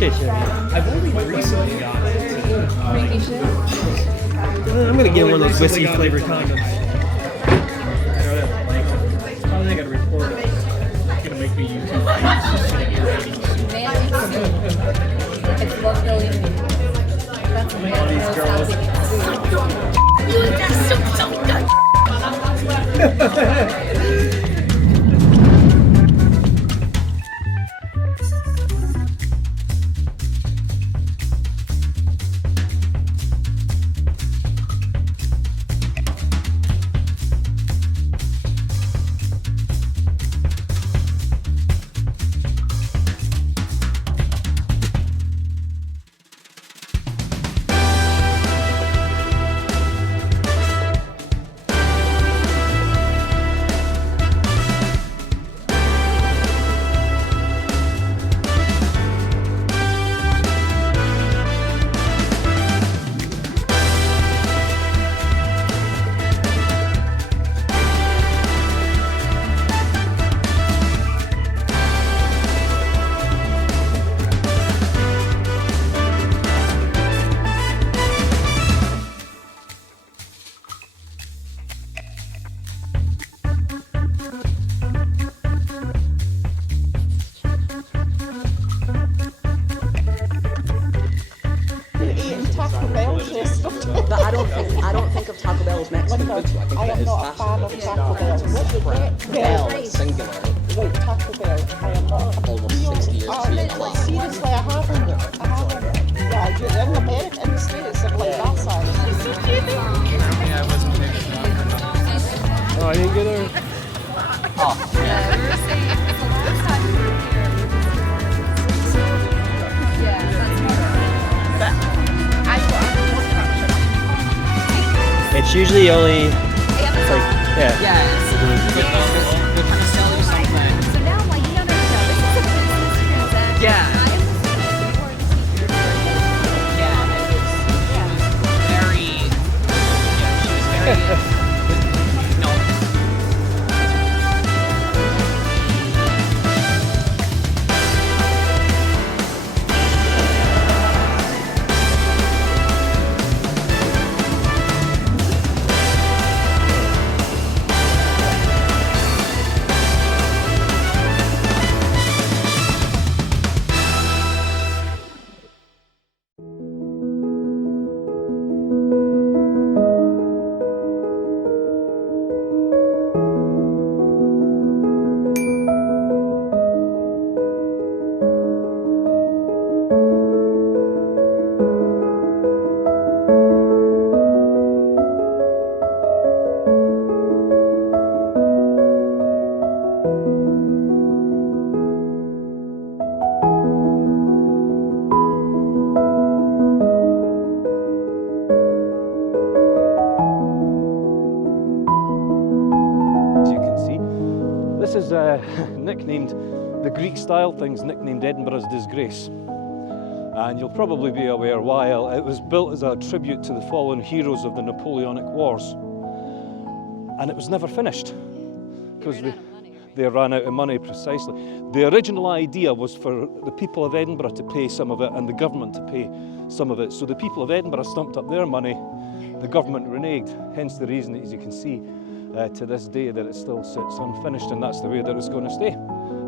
shit, I've only recently gotten it. I'm gonna get one of those whiskey flavored condoms. I don't know. Like, how are they gonna report it? It's gonna make me YouTube videos. It's locally. That's the way All these girls. You got so good. I don't think of Taco Bell as Mexican food, so I think that is not a fan of Taco Bell. What's the Bell, singular. Wait, Taco Bell. I am not. Almost 60 years between the last. Seriously, I haven't. Yeah, you're in America, in the States, and like that side. Oh, I didn't get her. Oh, Yeah, we were saying this time we were here. Yeah, It's usually only, that's like, yeah. yeah, they're trying to sell you something. So now I'm like, no, this is a business transaction. Yeah. I am important to you. Yeah, it was very, yeah, she was very, no. This is nicknamed, the Greek style thing's nicknamed Edinburgh's Disgrace. And you'll probably be aware why. It was built as a tribute to the fallen heroes of the Napoleonic Wars. And it was never finished. Because they ran out of money, precisely. The original idea was for the people of Edinburgh to pay some of it and the government to pay some of it. So the people of Edinburgh stumped up their money, the government reneged, hence the reason, as you can see, to this day that it still sits unfinished, and that's the way that it's going to stay.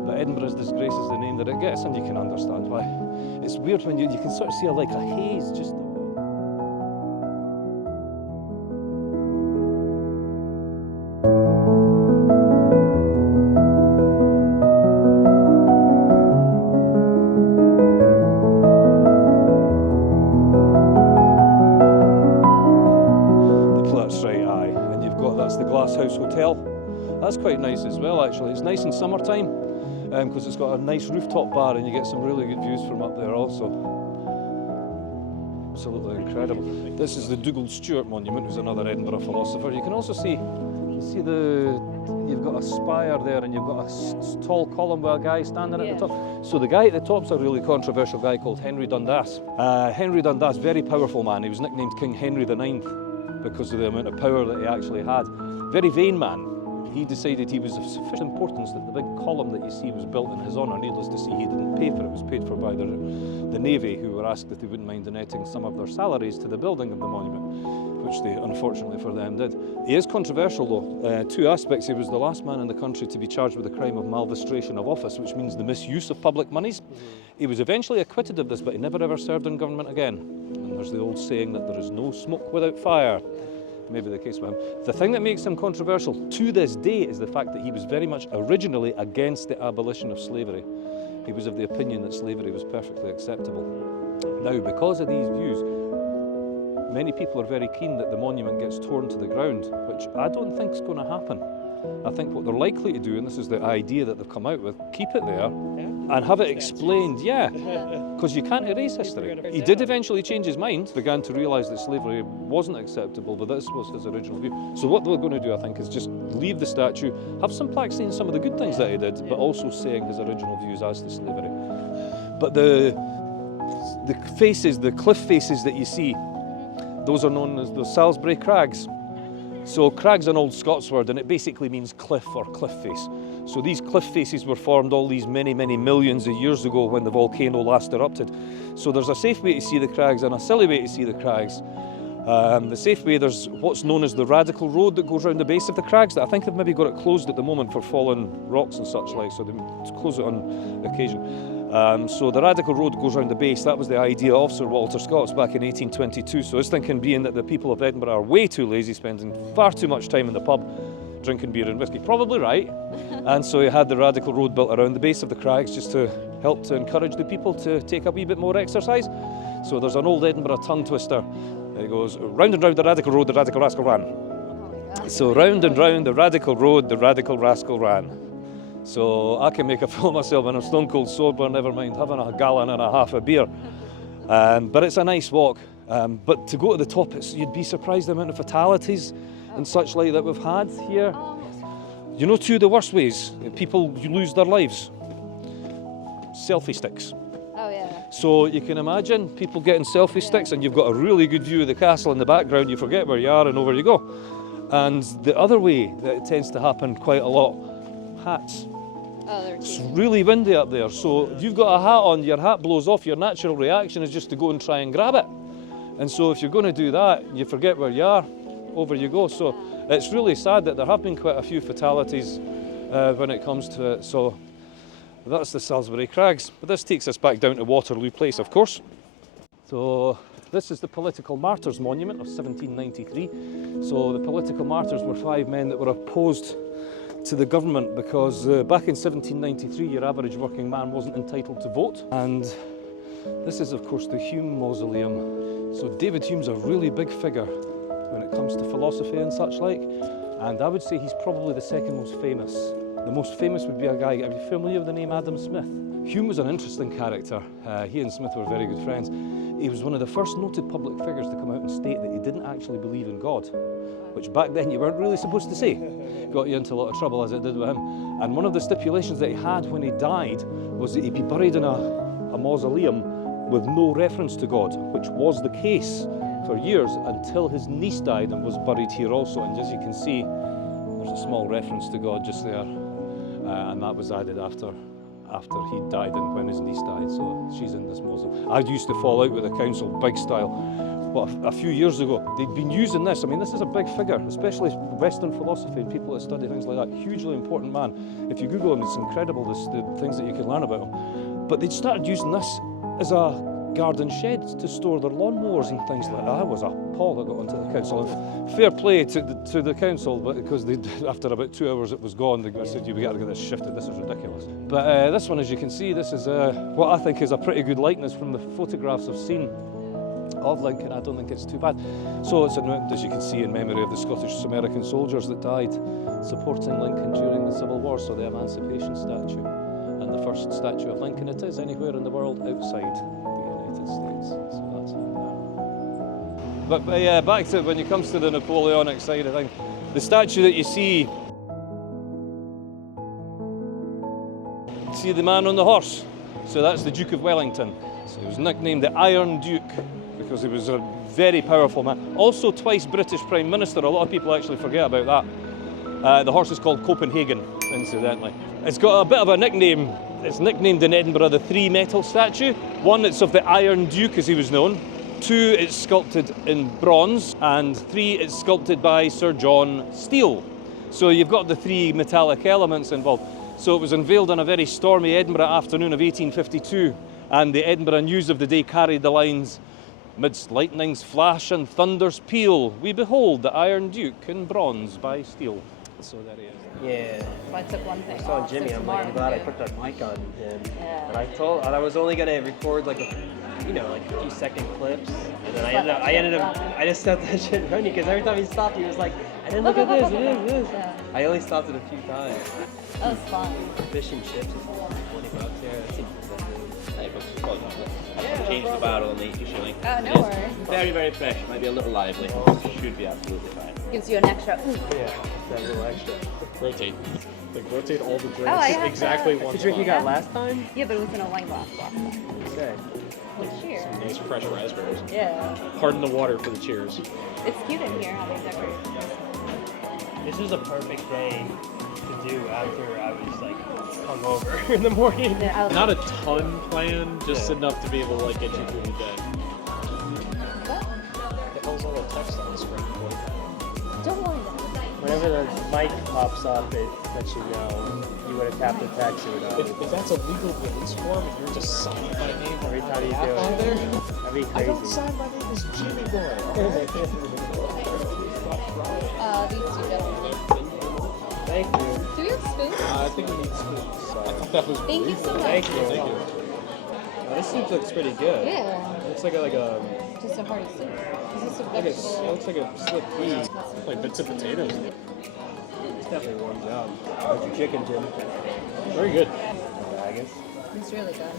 But Edinburgh's Disgrace is the name that it gets, and you can understand why. It's weird when you can sort of see like a haze just. Hotel. That's quite nice as well, actually. It's nice in summertime because it's got a nice rooftop bar and you get some really good views from up there also. Absolutely incredible. This is the Dougal Stewart Monument, who's another Edinburgh philosopher. You can also see you've got a spire there and you've got a tall column with a guy standing at the top. So the guy at the top's a really controversial guy called Henry Dundas. Henry Dundas, very powerful man. He was nicknamed King Henry IX because of the amount of power that he actually had. Very vain man. he decided he was of sufficient importance that the big column that you see was built in his honour. Needless to say, he didn't pay for it. It was paid for by the Navy, who were asked if they wouldn't mind donating some of their salaries to the building of the monument, which they, unfortunately for them, did. He is controversial though. Two aspects. He was the last man in the country to be charged with the crime of malvestration of office, which means the misuse of public monies. He was eventually acquitted of this, but he never ever served in government again. And there's the old saying that there is no smoke without fire. Maybe the case with him. The thing that makes him controversial to this day is the fact that he was very much originally against the abolition of slavery. He was of the opinion that slavery was perfectly acceptable. Now, because of these views, many people are very keen that the monument gets torn to the ground, which I don't think is going to happen. I think what they're likely to do, and this is the idea that they've come out with, keep it there and have it explained, because you can't erase history. He did eventually change his mind, began to realise that slavery wasn't acceptable, but this was his original view. So what they're going to do, I think, is just leave the statue, have some plaques saying some of the good things that he did, but also saying his original views as to slavery. But the faces, the cliff faces that you see, those are known as the Salisbury Crags. So crag's an old Scots word, and it basically means cliff or cliff face. So these cliff faces were formed all these many, many millions of years ago when the volcano last erupted. So there's a safe way to see the crags and a silly way to see the crags. The safe way, there's what's known as the radical road that goes around the base of the crags, that I think they've maybe got it closed at the moment for fallen rocks and such like, so they close it on occasion. So the radical road goes around the base. That was the idea of Sir Walter Scott's back in 1822. So his thinking being that the people of Edinburgh are way too lazy, spending far too much time in the pub drinking beer and whiskey. Probably right. And so he had the radical road built around the base of the crags just to help to encourage the people to take a wee bit more exercise. So there's an old Edinburgh tongue twister. It goes, round and round the radical road, the radical rascal ran. So round and round the radical road, the radical rascal ran. So I can make a fool of myself when I'm stone cold sober, never mind having a gallon and a half of beer. But it's a nice walk. But to go to the top, you'd be surprised the amount of fatalities and such like that we've had here. You know, two of the worst ways people lose their lives? Selfie sticks. Oh, yeah. So you can imagine people getting selfie sticks, and you've got a really good view of the castle in the background, you forget where you are and over you go. And the other way that it tends to happen quite a lot, hats. Oh, they're It's cheap. really windy up there, so if you've got a hat on, your hat blows off, your natural reaction is just to go and try and grab it. And so if you're going to do that, you forget where you are, over you go. So it's really sad that there have been quite a few fatalities when it comes to it. So that's the Salisbury Crags. But this takes us back down to Waterloo Place, of course. So this is the Political Martyrs Monument of 1793. So the political martyrs were 5 men that were opposed to the government because back in 1793 your average working man wasn't entitled to vote. And this is of course the Hume Mausoleum. So David Hume's a really big figure when it comes to philosophy and such like, and I would say he's probably the second most famous. The most famous would be a guy, are you familiar with the name Adam Smith? Hume was an interesting character. He and Smith were very good friends. He was one of the first noted public figures to come out and state that he didn't actually believe in God, which back then you weren't really supposed to say. Got you into a lot of trouble as it did with him. And one of the stipulations that he had when he died was that he'd be buried in a mausoleum with no reference to God, which was the case for years until his niece died and was buried here also. And as you can see, there's a small reference to God just there. And that was added after he died and when his niece died, so she's in this mausoleum. I used to fall out with the council big style. Well, a few years ago, they'd been using this. I mean, this is a big figure, especially Western philosophy and people that study things like that. Hugely important man. If you Google him, it's incredible the things that you can learn about him. But they'd started using this as a garden shed to store their lawnmowers and things like that. I was appalled. I got onto the council. And fair play to the council, but because after about 2 hours it was gone, they said, "We got to get this shifted. This is ridiculous." But this one, as you can see, this is what I think is a pretty good likeness from the photographs I've seen of Lincoln. I don't think it's too bad. So it's, as you can see, in memory of the Scottish American soldiers that died supporting Lincoln during the Civil War. So the Emancipation statue, and the first statue of Lincoln it is anywhere in the world outside the United States. So that's that. But yeah, back to when it comes to the Napoleonic side of things, the statue that you see the man on the horse. So that's the Duke of Wellington. So he was nicknamed the Iron Duke because he was a very powerful man. Also twice British Prime Minister. A lot of people actually forget about that. The horse is called Copenhagen, incidentally. It's got a bit of a nickname. It's nicknamed in Edinburgh the Three Metal Statue. One, it's of the Iron Duke, as he was known. Two, it's sculpted in bronze. And three, it's sculpted by Sir John Steele. So you've got the three metallic elements involved. So it was unveiled on a very stormy Edinburgh afternoon of 1852, and the Edinburgh News of the day carried the lines, "Midst lightning's flash and thunder's peal, we behold the Iron Duke in bronze by Steele." So there he is. Yeah. So I took one thing I saw off, Jimmy. so I'm like, I'm tomorrow glad I we put that mic on him. Yeah. And I was only gonna record like a, like a few second clips, and then I just stopped that shit running because every time he stopped, he was like, and then look at this, it is. Yeah. I only stopped it a few times. That was fun. Fish and chips is $20 here. That seems expensive. Hey, but well, change the barrel on the shilling. Oh, no It is worries. very, very fresh. Might be a little lively. Should be absolutely fine. Gives you an extra. Ooh. Yeah, that little extra. Rotate. Like rotate all the drinks Oh, I have exactly that. one The drink you spot. got last time? Yeah, but it was in a wine glass box. Okay. Cheers. Nice fresh raspberries. Yeah. Harden the water for the cheers. It's cute in here how they decorate. This is a perfect day to do after I was like hungover in the morning. Yeah, I was Not a ton planned, just enough to be able to like get you through the day. It holds all the text on the screen. Don't worry about Whenever the mic pops up, it lets you know. You would have tapped the text, it would If that's a legal release form and you're just signing my name every time you do on it. there, That'd be I don't crazy. sign my name as Jimmy Boy. these two gentlemen. Thank you. Do we have spoons? I think we need spoons. I thought that was Thank you so much. Thank you. Thank you. This soup looks pretty good. Yeah. Looks like a Just a hearty soup. Is this a it vegetable? looks like a slick pea. Like bits of potatoes. It's definitely warms up. How's your chicken, Jim? Very good. I guess. It's really good.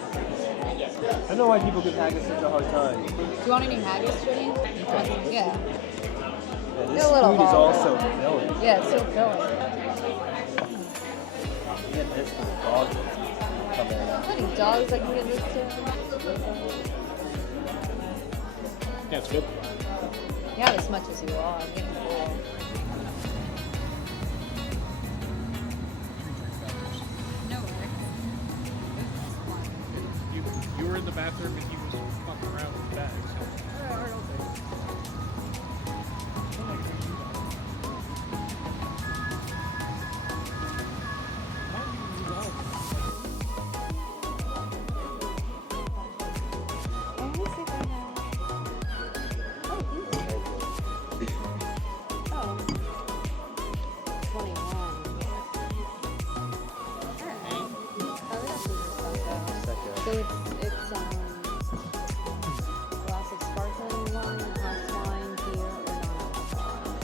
I don't know why people give haggis such a hard time. Do you want any haggis, Judy? Yeah. Yeah, It's this a little food is hard. also filling. Yeah, it's so filling. Get this for the dogs. Come in. How many dogs I can give this to? Yeah, it's good. You have as much as you want. I'm getting full. No worries. You were in the bathroom and he was fucking around with bags. So it's classic sparkling wine, house wine, beer, or non-alcoholic.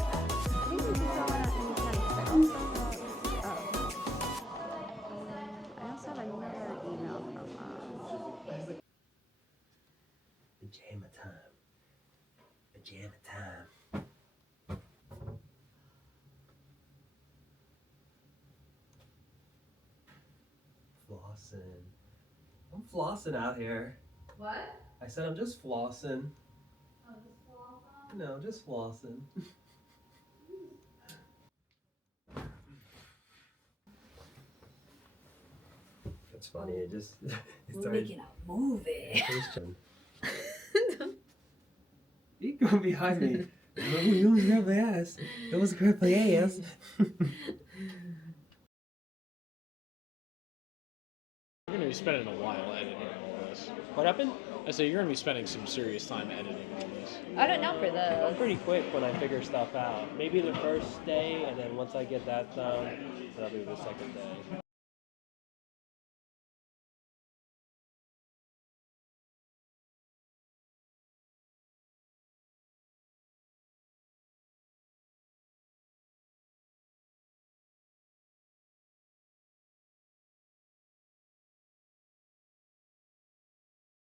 I think these are all not any kind I also have another email from Pajama time. Pajama time. Flossing. I'm flossing out here. What? I said I'm just flossing. No, just flossing. That's funny. It just We're making a movie. You go behind me. You almost grabbed my ass. You almost grabbed my ass. You're going to be spending a while editing all this. What happened? I say you're going to be spending some serious time editing all this. I don't know for I'm those. pretty quick when I figure stuff out. Maybe the first day, and then once I get that done, that'll be the second day.